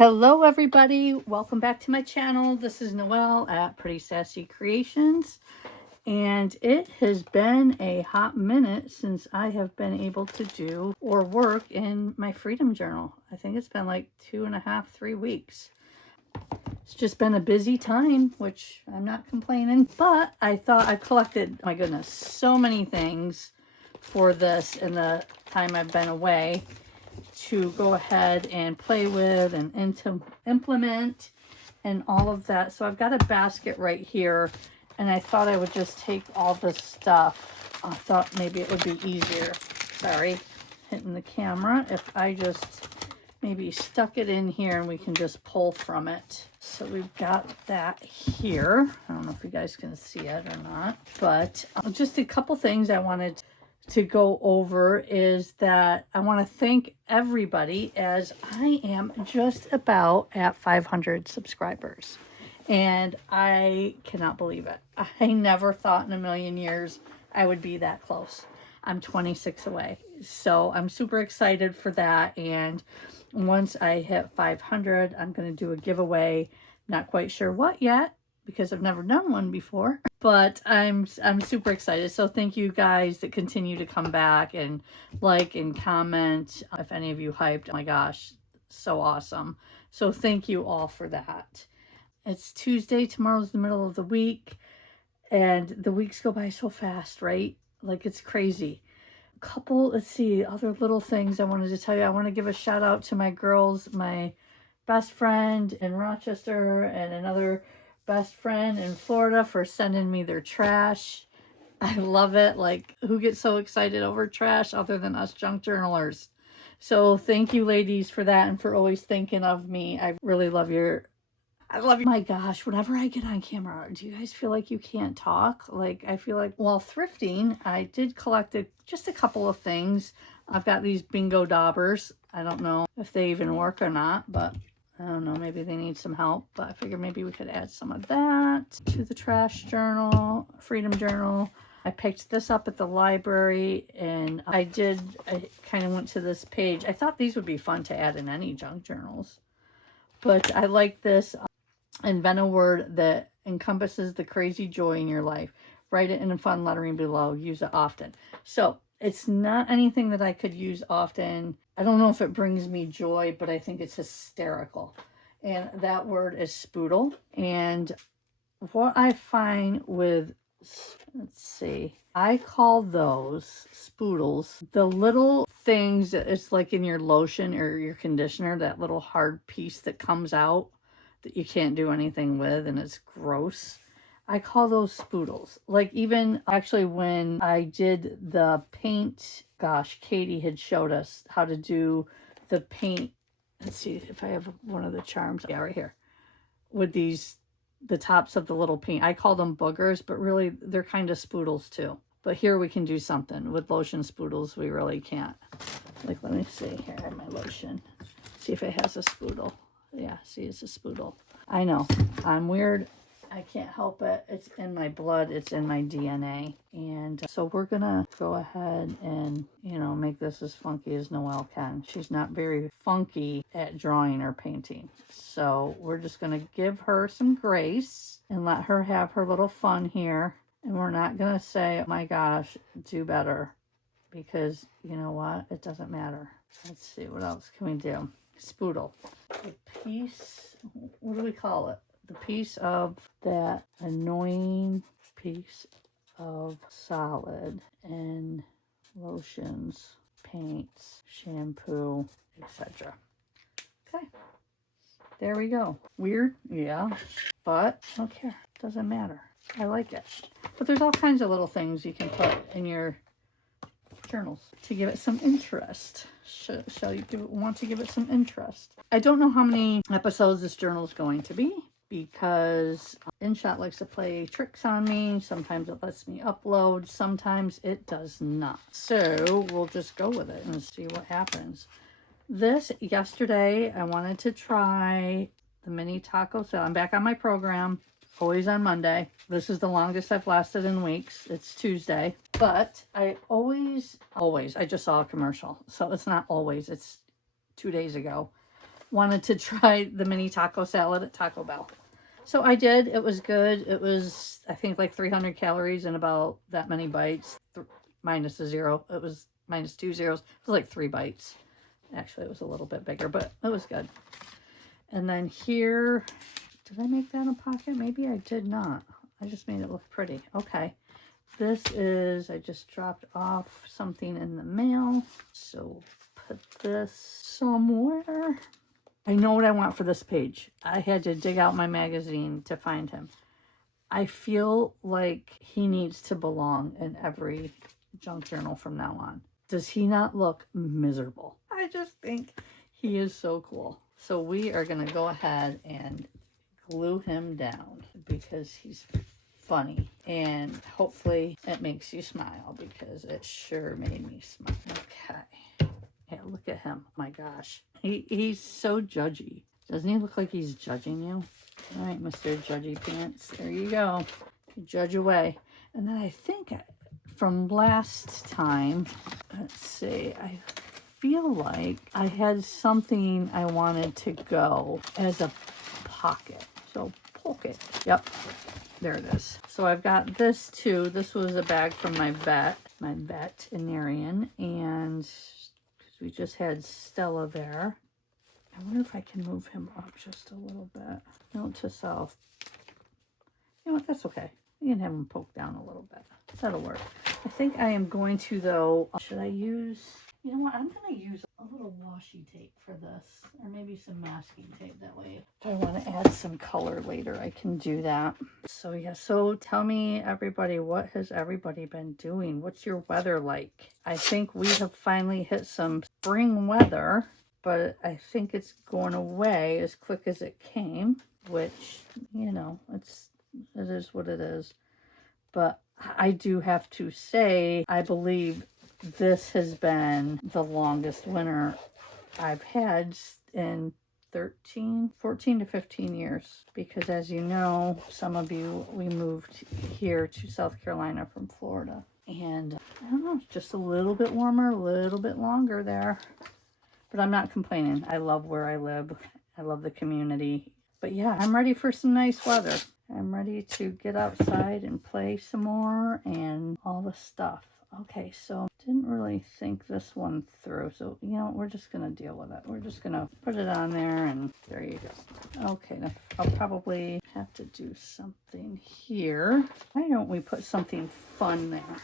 Hello everybody, welcome back to my channel. This is Noelle at Pretty Sassy Creations, and it has been a hot minute since I have been able to do or work in my Freedom Journal. I think it's been like 2.5, 3 weeks. It's just been a busy time, which I'm not complaining, but I thought I collected, my goodness, so many things for this in the time I've been away to go ahead and play with and implement and all of that. So I've got a basket right here, and I thought I would just take all this stuff. I thought maybe it would be easier, sorry, hitting the camera, if I just maybe stuck it in here and we can just pull from it. So we've got that here. I don't know if you guys can see it or not, but just a couple things I wanted to go over is that I want to thank everybody, as I am just about at 500 subscribers, and I cannot believe it. I never thought in a million years I would be that close. I'm 26 away, so I'm super excited for that. And once I hit 500, I'm going to do a giveaway. Not quite sure what yet, because I've never done one before, but I'm super excited. So thank you guys that continue to come back and like and comment. If any of you hyped, oh my gosh, so awesome. So thank you all for that. It's Tuesday, tomorrow's the middle of the week, and the weeks go by so fast, right? Like, it's crazy. Let's see, other little things I wanted to tell you. I want to give a shout out to my girls, my best friend in Rochester and another best friend in Florida, for sending me their trash. I love it. Like, who gets so excited over trash other than us junk journalers? So thank you, ladies, for that, and for always thinking of me. I really love your... I love you. My gosh, whenever I get on camera, do you guys feel like you can't talk? Like, I feel like while thrifting, I did collect just a couple of things. I've got these bingo daubers. I don't know if they even work or not, but I don't know, maybe they need some help. But I figured maybe we could add some of that to the trash journal, Freedom Journal. I picked this up at the library, and I kind of went to this page. I thought these would be fun to add in any junk journals, but I like this. Invent a word that encompasses the crazy joy in your life. Write it in fun lettering below. Use it often. So it's not anything that I could use often. I don't know if it brings me joy, but I think it's hysterical. And that word is spoodle. And what I find with, let's see, I call those spoodles the little things that it's like in your lotion or your conditioner, that little hard piece that comes out that you can't do anything with and it's gross. I call those spoodles. Like, even actually when I did the paint, gosh, Katie had showed us how to do the paint. Let's see if I have one of the charms. Yeah, right here. With the tops of the little paint. I call them boogers, but really they're kind of spoodles too. But here we can do something. With lotion spoodles, we really can't. Like, let me see here in my lotion. See if it has a spoodle. Yeah, see, it's a spoodle. I know, I'm weird. I can't help it. It's in my blood. It's in my DNA. And so we're going to go ahead and, make this as funky as Noelle can. She's not very funky at drawing or painting. So we're just going to give her some grace and let her have her little fun here. And we're not going to say, oh my gosh, do better. Because you know what? It doesn't matter. Let's see, what else can we do? Spoodle. The piece, what do we call it? The piece of that annoying piece of solid and lotions, paints, shampoo, etc. Okay, there we go. Weird? Yeah, but I don't care. Doesn't matter. I like it. But there's all kinds of little things you can put in your journals to give it some interest. Shall you want to give it some interest? I don't know how many episodes this journal is going to be, because InShot likes to play tricks on me. Sometimes it lets me upload, sometimes it does not. So we'll just go with it and see what happens. Yesterday I wanted to try the mini taco salad. I'm back on my program. Always on Monday. This is the longest I've lasted in weeks. It's Tuesday. But I always, I just saw a commercial. So it's not always, it's 2 days ago. wanted to try the mini taco salad at Taco Bell. So I did. It was good. It was, I think, like 300 calories and about that many bites, minus a zero. It was minus 2 zeros. It was like 3 bites. Actually, it was a little bit bigger, but it was good. And then here, did I make that a pocket? Maybe I did not. I just made it look pretty. Okay. This is, I just dropped off something in the mail. So put this somewhere. I know what I want for this page. I had to dig out my magazine to find him. I feel like he needs to belong in every junk journal from now on. Does he not look miserable? I just think he is so cool. So we are going to go ahead and glue him down because he's funny, and hopefully it makes you smile because it sure made me smile. Okay. Yeah, look at him. Oh my gosh. He's so judgy. Doesn't he look like he's judging you? All right, Mr. Judgy Pants. There you go. Judge away. And then I think from last time, let's see, I feel like I had something I wanted to go as a pocket. So pocket. Yep. There it is. So I've got this too. This was a bag from my veterinarian, and we just had Stella there. I wonder if I can move him up just a little bit. No, to south. You know what? That's okay. You can have him poke down a little bit. That'll work. I think I am going to, though, should I use, you know what? I'm going to use a little washi tape for this, or maybe some masking tape. That way, if I want to add some color later, I can do that. So, yeah, so tell me, everybody, what has everybody been doing? What's your weather like? I think we have finally hit some spring weather, but I think it's going away as quick as it came, which, you know, it is what it is. But I do have to say, I believe this has been the longest winter I've had in 14 to 15 years. Because as you know, some of you, we moved here to South Carolina from Florida. And I don't know, just a little bit warmer, a little bit longer there. But I'm not complaining. I love where I live. I love the community. But yeah, I'm ready for some nice weather. I'm ready to get outside and play some more and all the stuff. Okay, so didn't really think this one through. So, you know, we're just going to deal with it. We're just going to put it on there, and there you go. Okay, now I'll probably have to do something here. Why don't we put something fun there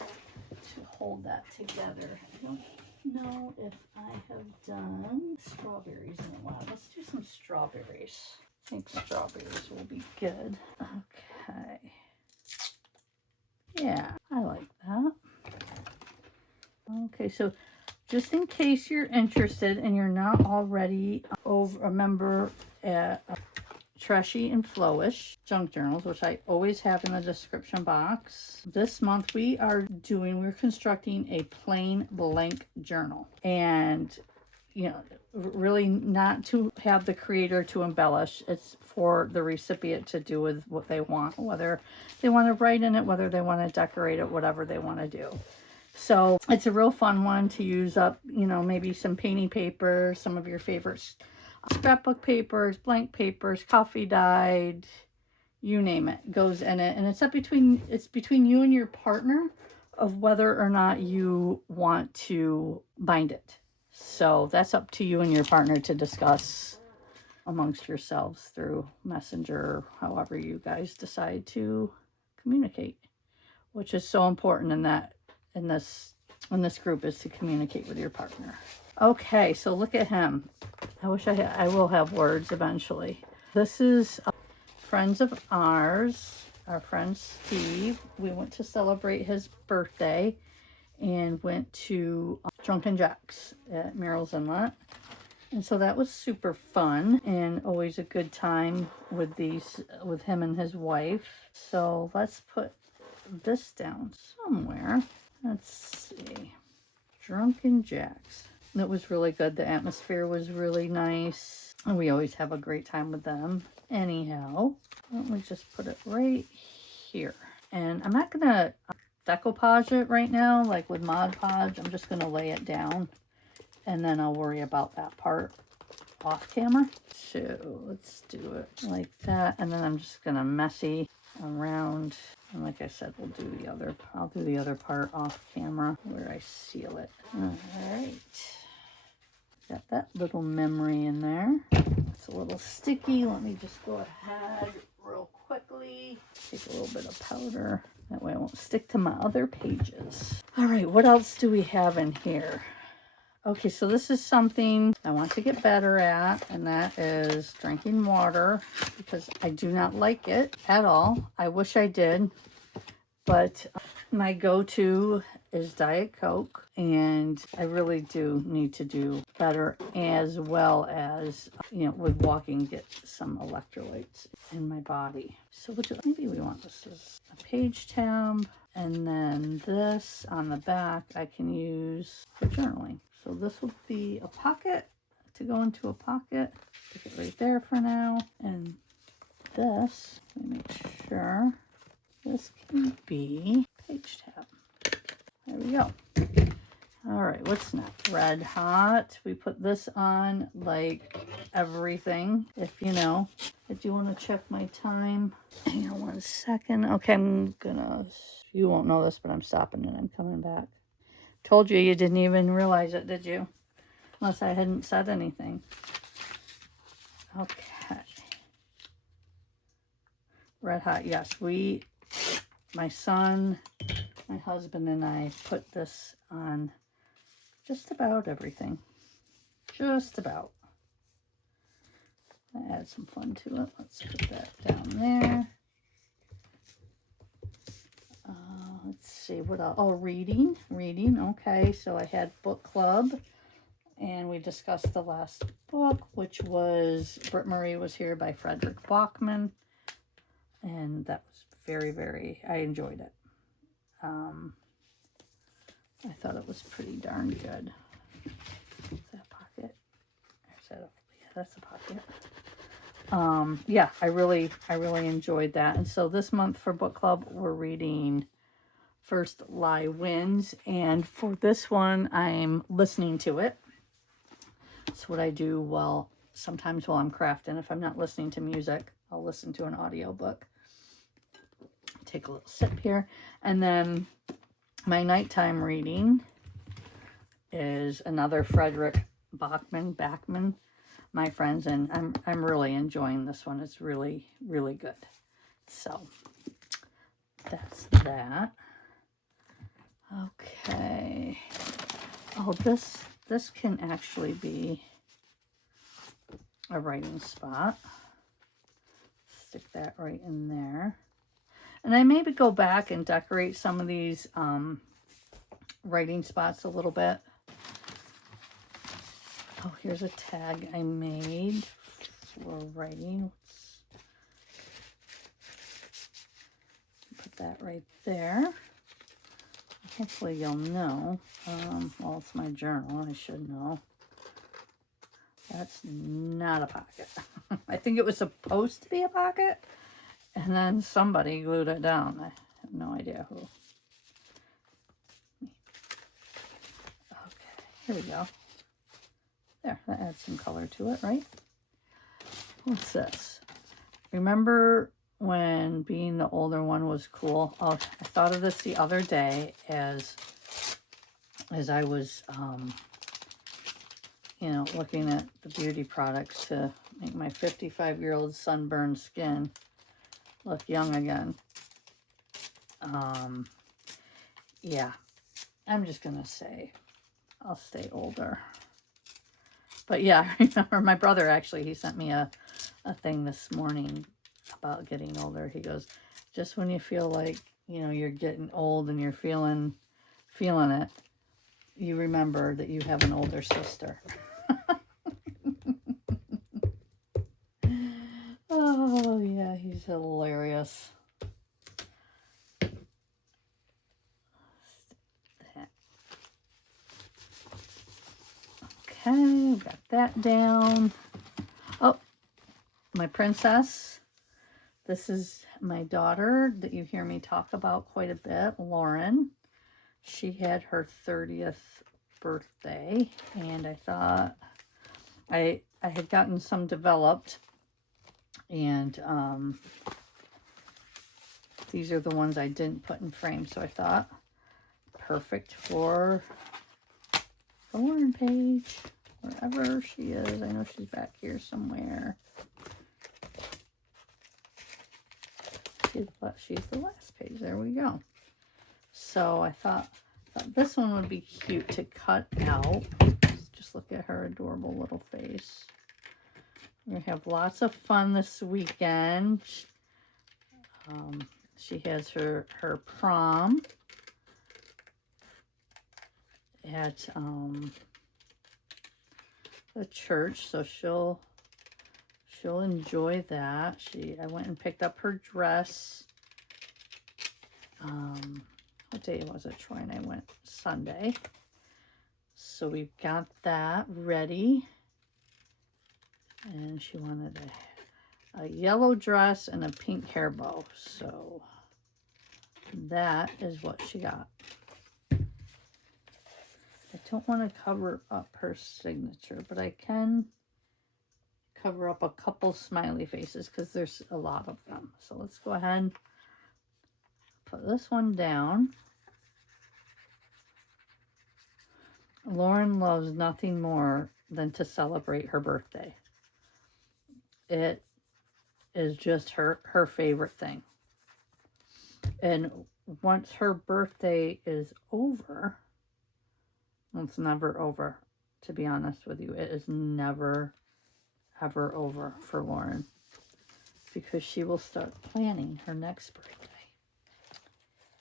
to hold that together? I don't know if I have done strawberries in a while. Let's do some strawberries. I think strawberries will be good. Okay. Yeah, I like that. Okay, so just in case you're interested and you're not already a member at Trashy and Flowish Junk Journals, which I always have in the description box. This month we're constructing a plain blank journal. And, you know, really not to have the creator to embellish. It's for the recipient to do with what they want, whether they want to write in it, whether they want to decorate it, whatever they want to do. So it's a real fun one to use up, you know, maybe some painting paper, some of your favorites. Scrapbook papers, blank papers, coffee dyed, you name it, goes in it. And it's between you and your partner of whether or not you want to bind it. So that's up to you and your partner to discuss amongst yourselves through Messenger, however you guys decide to communicate, which is so important in this group, is to communicate with your partner. Okay, so look at him. I wish I will have words eventually. This is friends of ours, our friend Steve. We went to celebrate his birthday and went to Drunken Jack's at Merrill's Inlet. And so that was super fun and always a good time with him and his wife. So let's put this down somewhere. Let's see. Drunken Jack's. It was really good. The atmosphere was really nice. And we always have a great time with them. Anyhow, why don't we just put it right here. And I'm not going to decoupage it right now, like with Mod Podge. I'm just going to lay it down. And then I'll worry about that part off camera. So let's do it like that. And then I'm just gonna messy around. And like I said, I'll do the other part off camera where I seal it. All right. Got that little memory in there. It's a little sticky. Let me just go ahead real quickly. Take a little bit of powder. That way it won't stick to my other pages. All right, what else do we have in here? Okay, so this is something I want to get better at, and that is drinking water, because I do not like it at all. I wish I did, but my go-to is Diet Coke, and I really do need to do better, as well as, you know, with walking, get some electrolytes in my body. So maybe we want this as a page tab, and then this on the back I can use for journaling. So this will be a pocket to go into a pocket. Stick it right there for now, and this, let me make sure. This can be page tab. There we go. All right, what's next? Red Hot. We put this on like everything. If you know, I do want to check my time. Hang on 1 second. Okay, you won't know this, but I'm stopping and I'm coming back. Told you didn't even realize it, did you? Unless I hadn't said anything. Okay. Red Hot, yes. My son, my husband, and I put this on just about everything. Just about. I add some fun to it. Let's put that down there. Let's see, what else? Oh, reading. Okay, so I had book club, and we discussed the last book, which was Britt Marie Was Here by Frederick Bachman, and that was very, I enjoyed it. I thought it was pretty darn good. Is that a pocket? Yeah, that's a pocket. Yeah, I really enjoyed that. And so this month for book club, we're reading First Lie Wins, and for this one, I'm listening to it. That's what I do sometimes while I'm crafting. If I'm not listening to music, I'll listen to an audiobook. Take a little sip here, and then my nighttime reading is another Frederick Bachman, my friends, and I'm really enjoying this one. It's really good. So that's that. Okay. Oh, this can actually be a writing spot. Stick that right in there. And I maybe go back and decorate some of these writing spots a little bit. Oh, here's a tag I made for writing. Put that right there. Hopefully you'll know. Well, it's my journal. I should know. That's not a pocket. I think it was supposed to be a pocket, and then somebody glued it down. I have no idea who. Okay, here we go. There, that adds some color to it, right? What's this? Remember when being the older one was cool? Oh, I thought of this the other day as I was, you know, looking at the beauty products to make my 55-year-old sunburned skin look young again. Yeah, I'm just gonna say I'll stay older. But yeah, I remember my brother actually, he sent me a thing this morning about getting older. He goes, just when you feel like, you know, you're getting old and you're feeling it, you remember that you have an older sister. Oh, yeah, he's hilarious. Okay, got that down. Oh, my princess. This is my daughter that you hear me talk about quite a bit, Lauren. She had her 30th birthday, and I thought I had gotten some developed, and these are the ones I didn't put in frame, so I thought perfect for the Lauren page, wherever she is. I know she's back here somewhere. She's the last page. There we go. So I thought this one would be cute to cut out. Just look at her adorable little face. We're going to have lots of fun this weekend. She has her prom at the church, so she'll enjoy that. I went and picked up her dress. What day was it, Troy and I went? Sunday. So we've got that ready. And she wanted a yellow dress and a pink hair bow. So that is what she got. I don't want to cover up her signature, but I can cover up a couple smiley faces because there's a lot of them. So let's go ahead and put this one down. Lauren loves nothing more than to celebrate her birthday. It is just her favorite thing. And once her birthday is over, well, it's never over, to be honest with you. It is never, ever over for Lauren, because she will start planning her next birthday.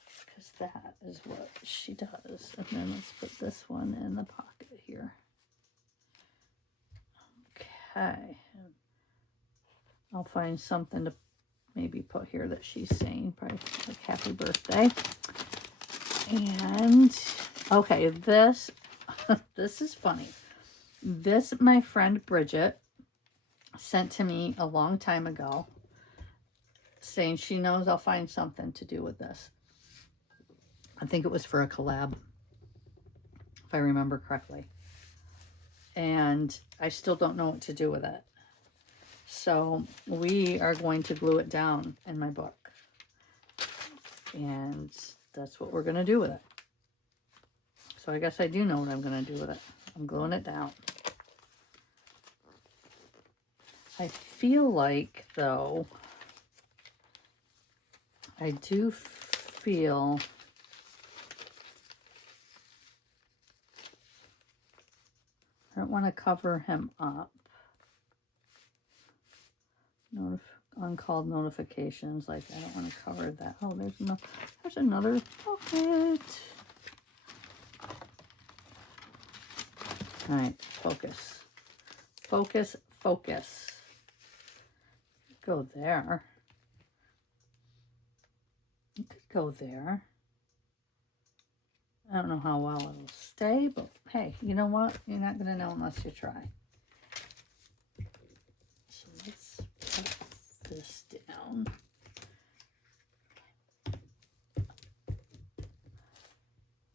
Because that is what she does. And then let's put this one in the pocket here. Okay. I'll find something to maybe put here that she's saying, probably like happy birthday. And okay, this is funny. This, my friend Bridget sent to me a long time ago, saying she knows I'll find something to do with this. I think it was for a collab, if I remember correctly. And I still don't know what to do with it. So we are going to glue it down in my book. And that's what we're going to do with it. So I guess I do know what I'm going to do with it. I'm gluing it down. I feel like, though, I do feel I don't want to cover him up. Uncalled notifications, like I don't want to cover that. Oh, there's another pocket. All right, focus. Focus, focus. Go there. You could go there. I don't know how well it'll stay, but hey, you know what? You're not going to know unless you try. So let's put this down.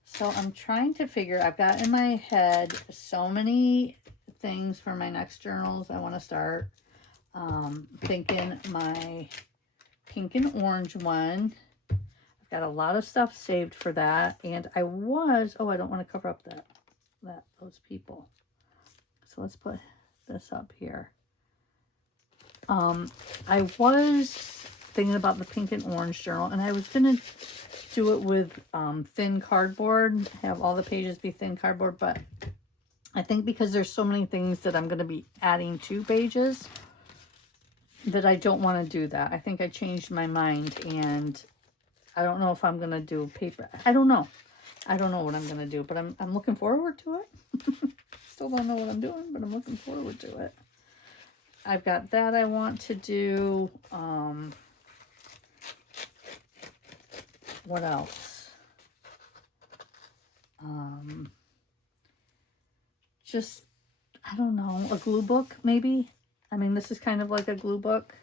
So I'm trying to figure, I've got in my head so many things for my next journals I want to start. Thinking my pink and orange one. I've got a lot of stuff saved for that. And I don't want to cover up those people. So let's put this up here. I was thinking about the pink and orange journal, and I was going to do it with thin cardboard, have all the pages be thin cardboard, but I think because there's so many things that I'm going to be adding to pages that I don't want to do that. I think I changed my mind, and I don't know if I'm going to do paper. I don't know what I'm going to do, but I'm looking forward to it. Still don't know what I'm doing, but I'm looking forward to it. I've got that I want to do. What else? Just, I don't know, a glue book maybe. I mean, this is kind of like a glue book.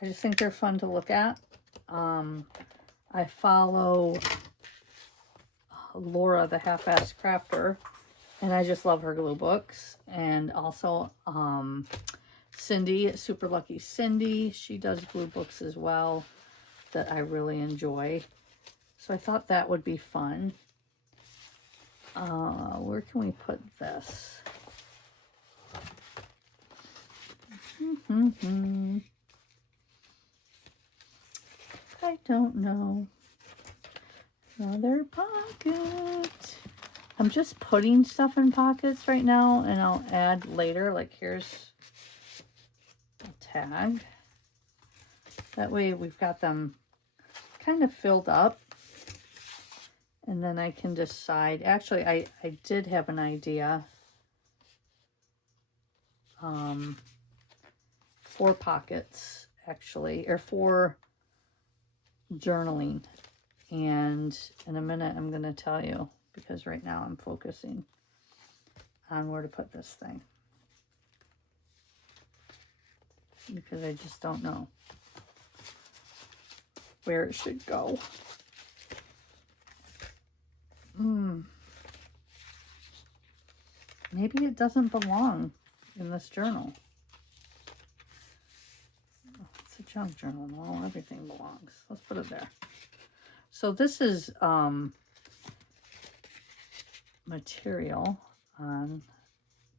I just think they're fun to look at. I follow Laura, the half-assed crafter, And I just love her glue books. And also Cindy, Super Lucky Cindy, she does glue books as well that I really enjoy. So I thought that would be fun. Where can we put this? I don't know. Another pocket. I'm just putting stuff in pockets right now, and I'll add later. Like, here's a tag. That way we've got them kind of filled up. And then I can decide. Actually, I did have an idea. 4 pockets, actually, or 4 journaling. And in a minute, I'm going to tell you, because right now I'm focusing on where to put this thing. Because I just don't know where it should go. Maybe it doesn't belong in this journal. It's a junk journal. Well, everything belongs. Let's put it there. So this is material on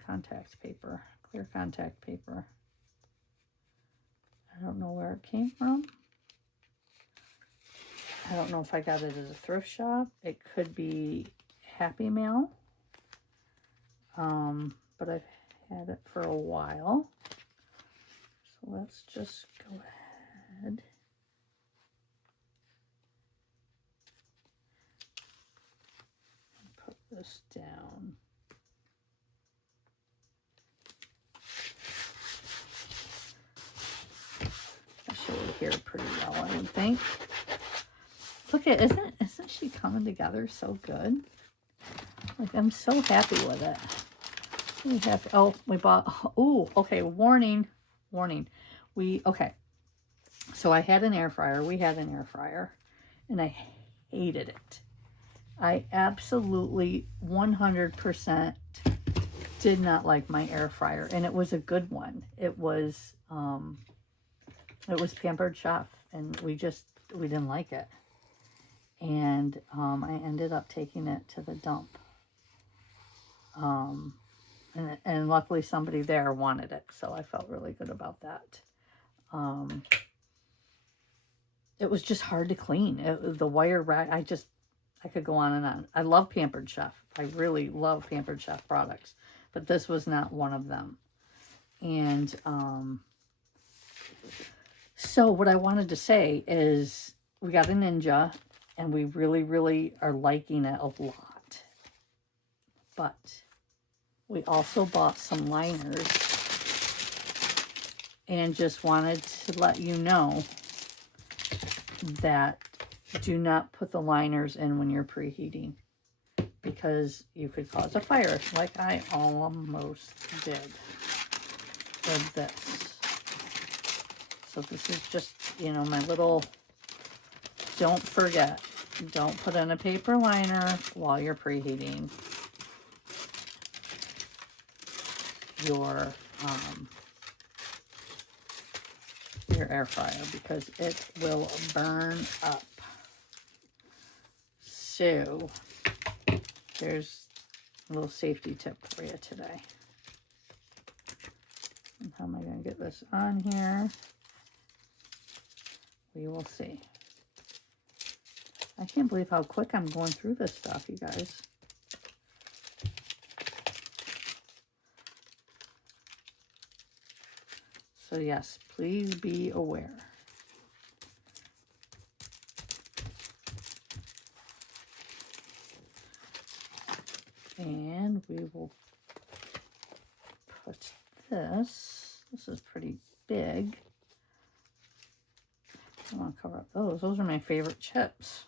contact paper, clear contact paper. I don't know where it came from. I don't know if I got it at a thrift shop. It could be Happy Mail. But I've had it for a while. So let's just go ahead. And put this down. I should hear pretty well, I would think. Look at, isn't she coming together so good? Like, I'm so happy with it. We have, oh, we bought, oh, okay, warning. Okay, so I had an air fryer. We had an air fryer, and I hated it. I absolutely 100% did not like my air fryer, and it was a good one. It was Pampered Chef, and we didn't like it. And I ended up taking it to the dump. And luckily somebody there wanted it, so I felt really good about that. It was just hard to clean. The wire rack, I could go on and on. I love Pampered Chef. I really love Pampered Chef products, but this was not one of them. And so what I wanted to say is we got a Ninja, and we really, really are liking it a lot. But we also bought some liners, and just wanted to let you know that do not put the liners in when you're preheating, because you could cause a fire, like I almost did with this. So this is just, you know, my little, don't forget, don't put in a paper liner while you're preheating your air fryer, because it will burn up. So there's a little safety tip for you today. And how am I going to get this on here? We will see. I can't believe how quick I'm going through this stuff, you guys. So yes, please be aware. And we will put this. This is pretty big. I want to cover up those. Those are my favorite chips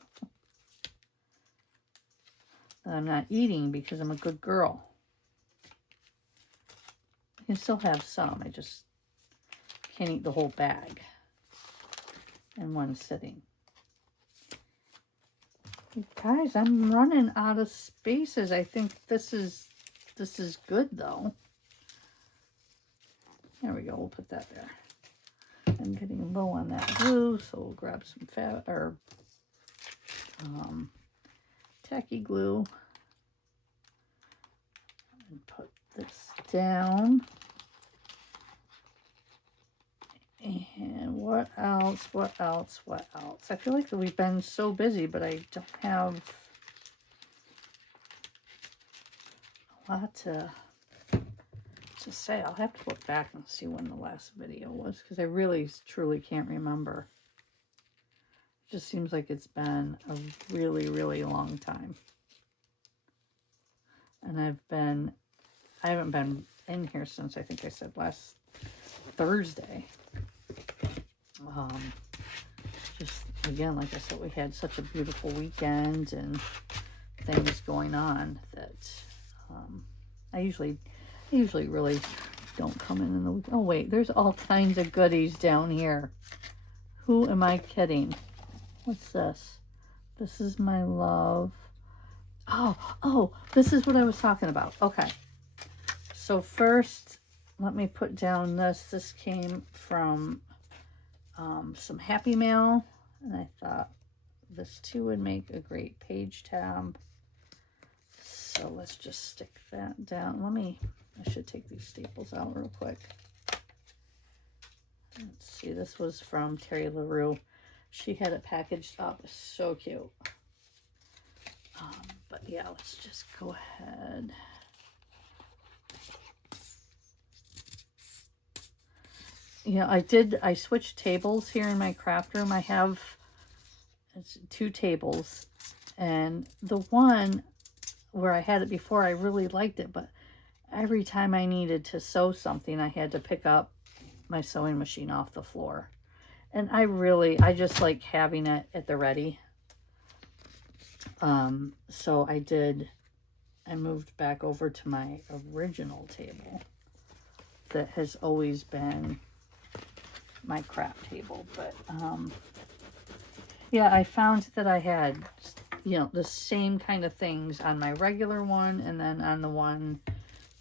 that I'm not eating because I'm a good girl. I can still have some. I just can't eat the whole bag in one sitting. You guys, I'm running out of spaces. I think this is This is good though. There we go. We'll put that there. I'm getting low on that glue, so we'll grab some tacky glue and put this down. And what else? What else? What else? I feel like we've been so busy, but I don't have a lot to say. I'll have to look back and see when the last video was, because I really truly can't remember. It just seems like it's been a really, really long time. And I haven't been in here since, I think I said last Thursday. Just again, like I said, we had such a beautiful weekend and things going on that I usually really don't come in the week. Oh wait, there's all kinds of goodies down here. Who am I kidding? What's this? This is my love. Oh, this is what I was talking about. Okay. So first, let me put down this. This came from some Happy Mail, and I thought this too would make a great page tab. So let's just stick that down. I should take these staples out real quick. Let's see, this was from Terry LaRue. She had it packaged up. So cute. But yeah, let's just go ahead. You know, I switched tables here in my craft room. I have 2 tables, and the one where I had it before, I really liked it, but every time I needed to sew something, I had to pick up my sewing machine off the floor. And I just like having it at the ready. So I moved back over to my original table that has always been my craft table. But yeah, I found that I had, you know, the same kind of things on my regular one and then on the one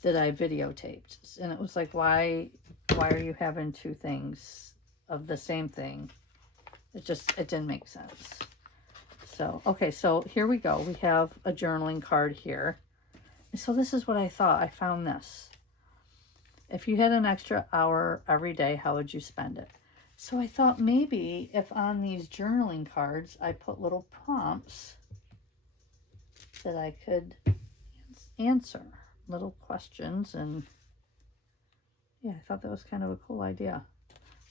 that I videotaped. And it was like, why are you having 2 things of the same thing? It didn't make sense. So, okay, so here we go. We have a journaling card here. So this is what I thought. I found this. If you had an extra hour every day, how would you spend it? So I thought maybe if on these journaling cards, I put little prompts that I could answer, little questions. And yeah, I thought that was kind of a cool idea.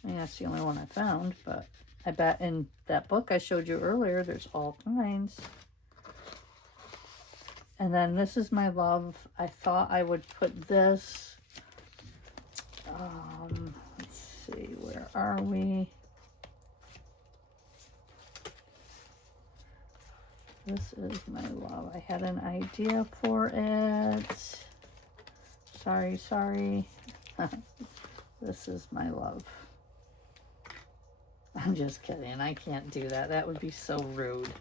I mean, that's the only one I found, but I bet in that book I showed you earlier, there's all kinds. And then this is my love. I thought I would put this, let's see, where are we? This is my love. I had an idea for it. Sorry. This is my love. I'm just kidding. I can't do that. That would be so rude.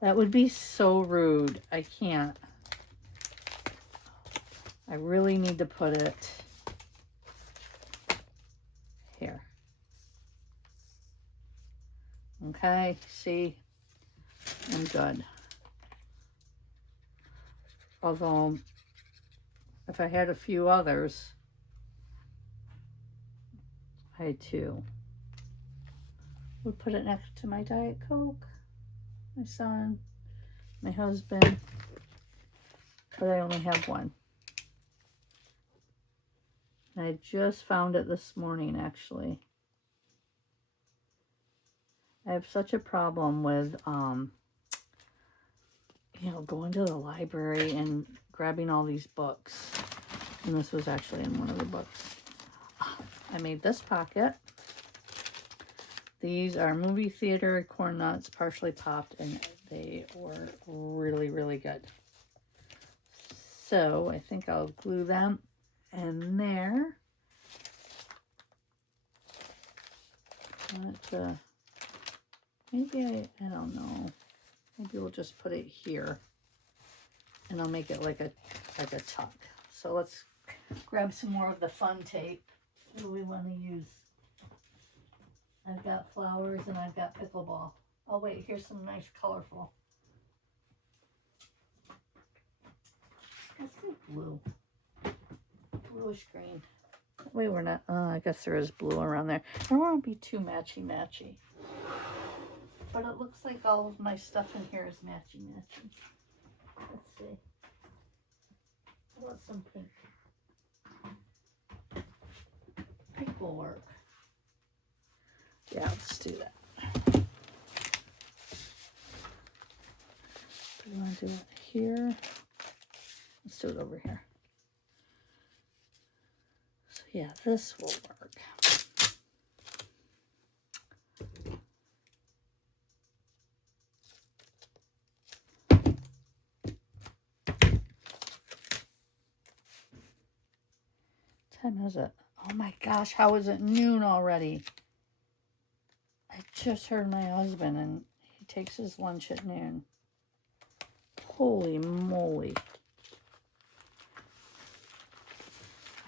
That would be so rude. I can't. I really need to put it here. Okay, see? I'm good. Although, if I had a few others, I too would put it next to my Diet Coke, my son, my husband, but I only have one. I just found it this morning, actually. I have such a problem with, you know, going to the library and grabbing all these books. And this was actually in one of the books. I made this pocket. These are movie theater corn nuts, partially popped, and they were really, really good. So I think I'll glue them in there. Maybe I don't know. Maybe we'll just put it here. And I'll make it like a like a tuck. So let's grab some more of the fun tape. What do we want to use? I've got flowers and I've got pickleball. Oh wait, here's some nice colorful. Let's do blue. Bluish green. That way we're not, I guess there is blue around there. I don't want to be too matchy-matchy. But it looks like all of my stuff in here is matchy-matchy. Let's see. How about some pink? Pink will work. Yeah, let's do that. Do we want to do it here? Let's do it over here. So yeah, this will work. What time is it? Oh my gosh, how is it noon already? I just heard my husband and he takes his lunch at noon. Holy moly.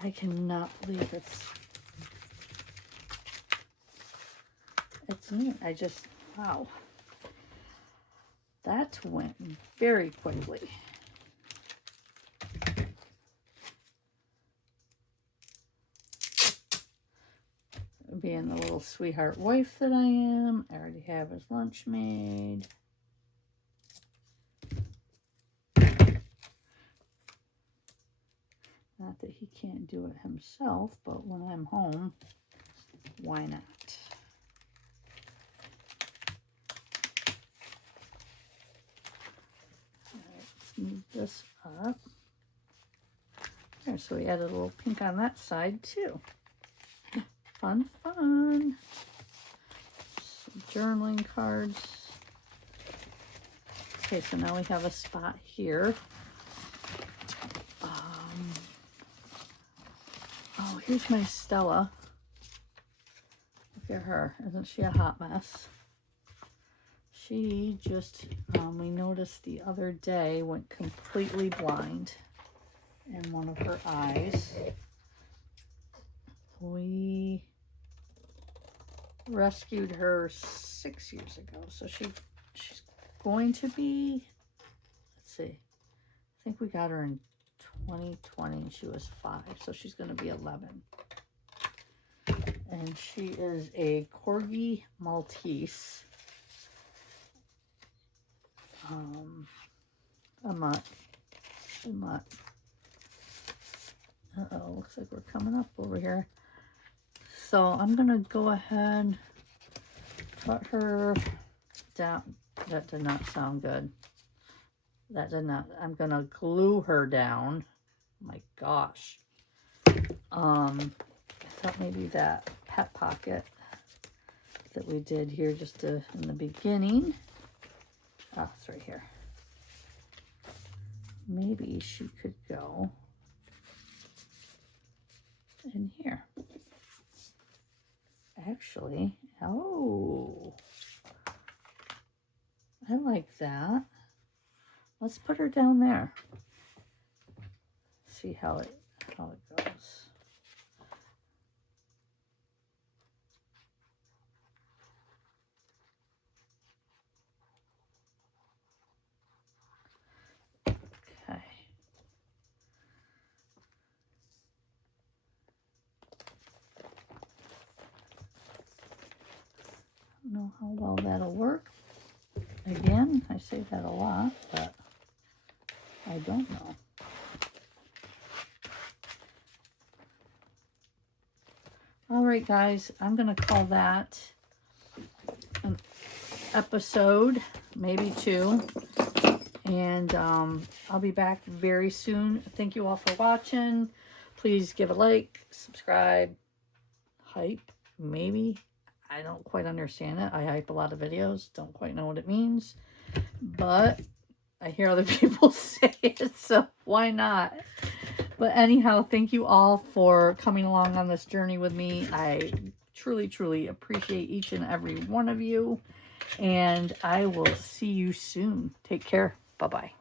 I cannot believe it's noon. Wow. That went very quickly. Being the little sweetheart wife that I am, I already have his lunch made. Not that he can't do it himself, but when I'm home, why not? All right, let's move this up. There, so we added a little pink on that side too. Fun, fun. Some journaling cards. Okay, so now we have a spot here. Oh, here's my Stella. Look at her. Isn't she a hot mess? She just, we noticed the other day, went completely blind in one of her eyes. We rescued her 6 years ago. So she's going to be, let's see, I think we got her in 2020 and she was 5. So she's going to be 11. And she is a Corgi Maltese. A mutt. Uh-oh, looks like we're coming up over here. So I'm going to go ahead, put her down. That did not sound good. That did not. I'm going to glue her down. My gosh. I thought maybe that pet pocket that we did here just in the beginning. Oh, it's right here. Maybe she could go in here. Actually, oh, I like that. Let's put her down there. See how it goes. Okay. I don't know how well that'll work. Again, I say that a lot, but I don't know. All right, guys, I'm going to call that an episode, maybe 2. And I'll be back very soon. Thank you all for watching. Please give a like, subscribe, hype, maybe. I don't quite understand it. I hype a lot of videos. Don't quite know what it means. But I hear other people say it, so why not? But anyhow, thank you all for coming along on this journey with me. I truly, truly appreciate each and every one of you. And I will see you soon. Take care. Bye-bye.